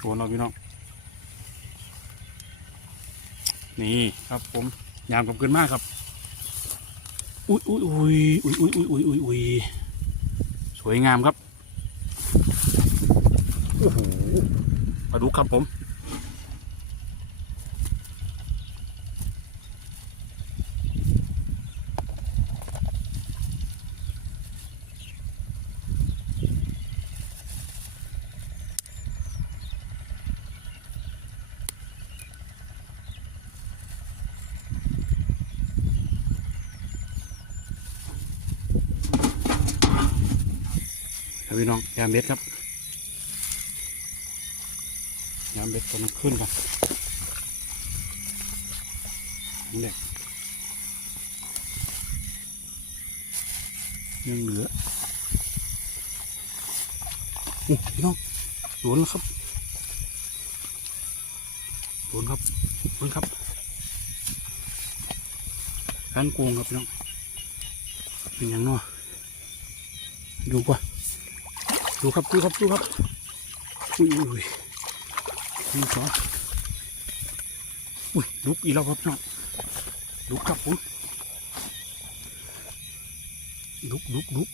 โดนเราพี่น้องนี่ครับผมยามกับเกินมากครับ อุ้ยอุ้ยอุ้ยอุ้ยอุ้ยอุ้ยอุ้ยอุ้ยอุ้ยสวยงามครับโอ้โหปลาดุกครับผม พี่น้องยามเบ็ดครับยามเบ็ดตัวนั้นขึ้นครับนี่แหละยังเหลือโอ้พี่น้องโดนแล้วครับโดนครับโดนครับการโกงครับพี่น้องเป็นอย่างน้อดูกว่า ดูครับดูครับดูครับอุ้ยอุ้ยนี่สองอุ้ยลุกอีกแล้วครับน้องลุกครับผมลุกลุกลุก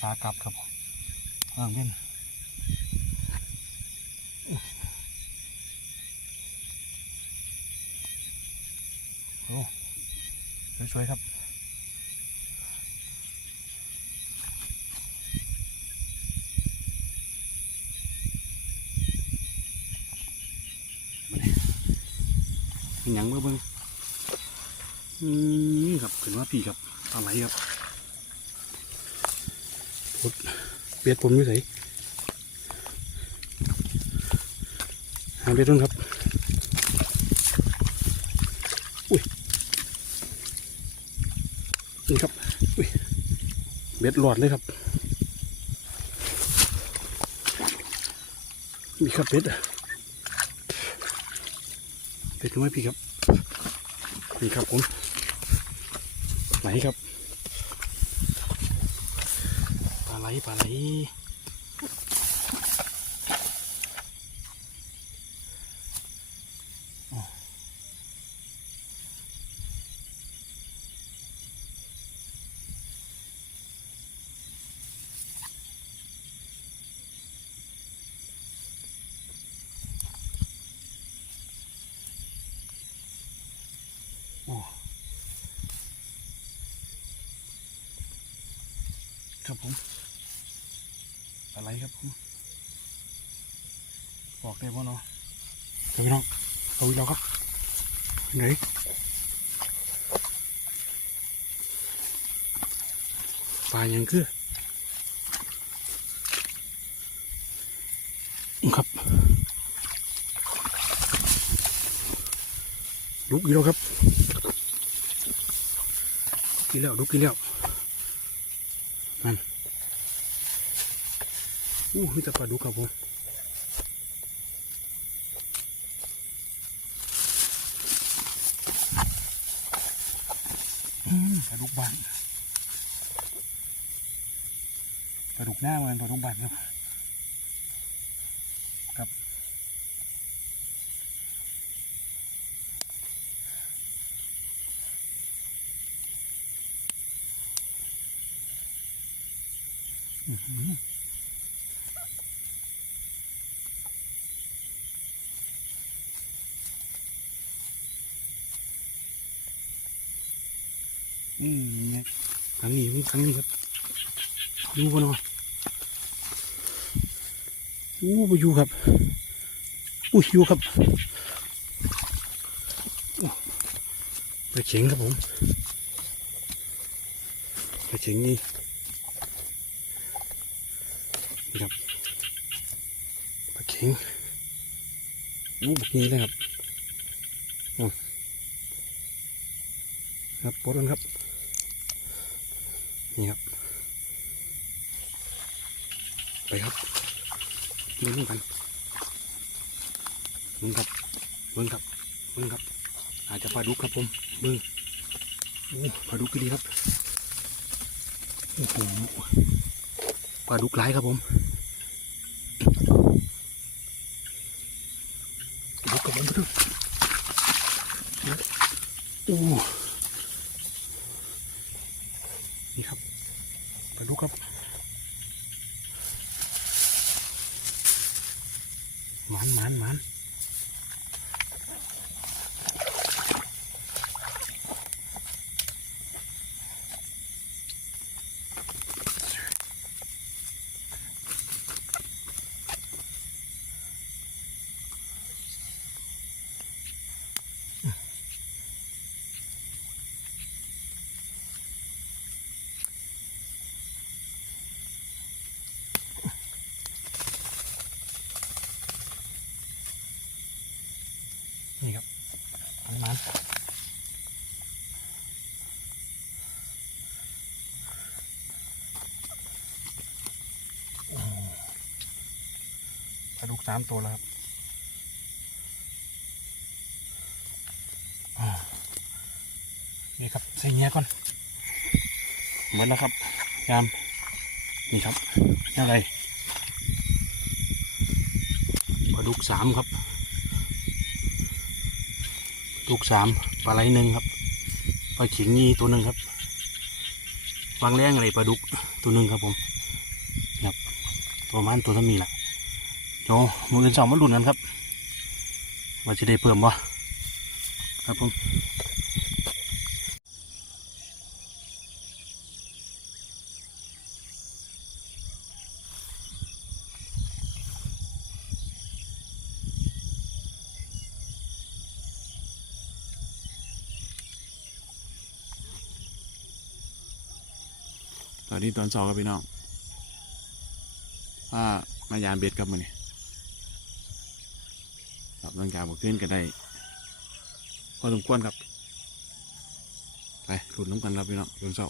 ตากลับครับว่างเล่น สวยๆครับเป็นยังเบิ่งเบิ่งอืมครับเห็นว่าพี่ครับอะไรครับพุดเบียดผมอยู่ไหนหาเบียดต้นครับ นี่ครับเบ็ดหลอดเลยครับมีครับเบ็ดอะเบ็ดน้อยพี่ครับนี่ครับผมไหลครับปลาไหลปลาไหล ครับผมปลาไหลครับผมบอกได้ว่าเนาะเดี๋ยวพี่น้องเอาอีกแล้วครับไหนปลายังคือครับลุกอีกแล้วครับ แล้วดุกอีแล้วนั่นอู้มีแต่ปลาดุกครับผมปลาดุกบ้านปลาดุกหน้ามันปลาดุกบ้านครับ อืมเนี่ยครั้งนี้ครั้งนี้ครับดูกันหน่อยอู้ไปอยู่ครับอุ้ยอยู่ครับไปเฉียงครับผมไปเฉียงนี่ครับ ปลาเข็งอู้บนี้เลยครับอืมครับปลดกันครับ นี่ครับ ไปครับดูนู่นกันมึงครับมึงครับมึงครับ อาจจะปลาดุกครับผมเบิ้งโอ้ปลาดุกก็ดีครับโอ้โหปลาดุกหลายครับผมปลาดุกกับผมปลาดุก โอ้นี่ครับปลาดุกครับหมานหมานหมาน นี่ครับมันมันโอ้ปลาดุก สามตัวแล้วครับอ่านี่ครับใส่เงี้ยก่อนหมดแล้วครับยามนี่ครับอะไรปลาดุกสามครับลูกสามปลาไหลหนึ่งครับปลาขิงนี่ตัวหนึ่งครับวางแรงอะไรปลาดุกตัวหนึ่งครับผมครับตัวมันตัวเท่านี้แหละ เดี๋ยวมืออื่นสองมาลุ้นกันครับว่าจะได้เพิ่มบ่ครับผมตอนนี้ตอนสองครับพี่น้องว่ามายานเบ็ดครับมันนี่ ครับร่างกายบวกขึ้นก็ได้พอสมควรครับ ไปหลุดน้ำกันครับพี่น้องตอนเศร้า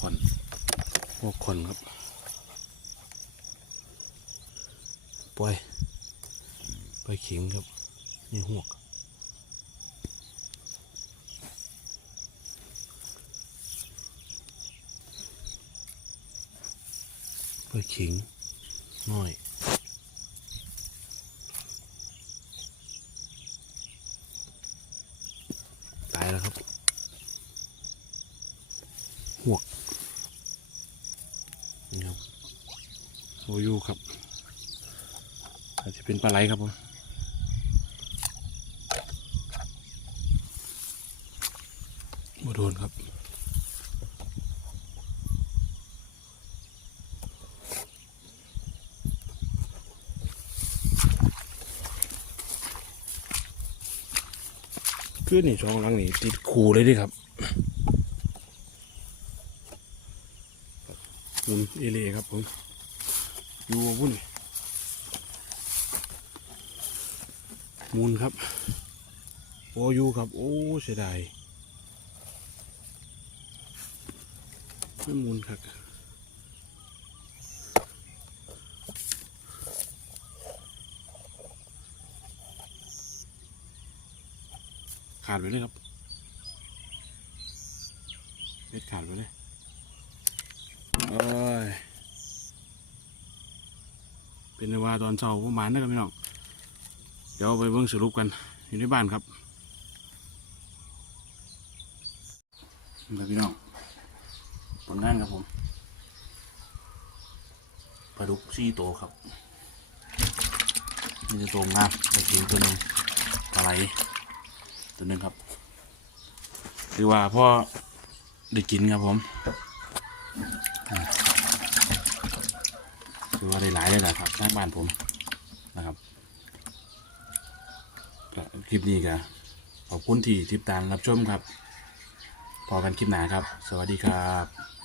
ขอนพวกขอนครับปล่อยปล่อยเข็ งครับนี่หวกปล่อข็งน้อยตายแล้วครับหวกนี่ครับโอยูครับอาจจะเป็นปลาไหลครับผม โดนครับคือนี่ช่องหลังนี่ติดคูเลยดิครับหมุนเอเล่ครับผมอยู่วุ่นมุนครับโออยูครับ โอ้เสียดาย ม่หมุนครับขาดไปเลยครับเม็ดขาดไปเลยโอ้ยเป็นไงว่าตอนเช้าประมาณนะครับพี่น้อง เดี๋ยวไปเบิ่งสรุปกันอยู่ในบ้านครับครับพี่น้อง ผลงานครับผมปลาดุกซี่โตครับนี่จะโตงามปลาขิงตัวหนึ่งปลาไหลตัวหนึ่งครับคือว่าพ่อได้กินครับผมคือว่าได้หลายเลยแหละครับทางบ้านผมนะครับคลิปนี้ก็ขอบคุณที่ติดตามรับชมครับ พอกันคลิปหน้าครับ สวัสดีครับ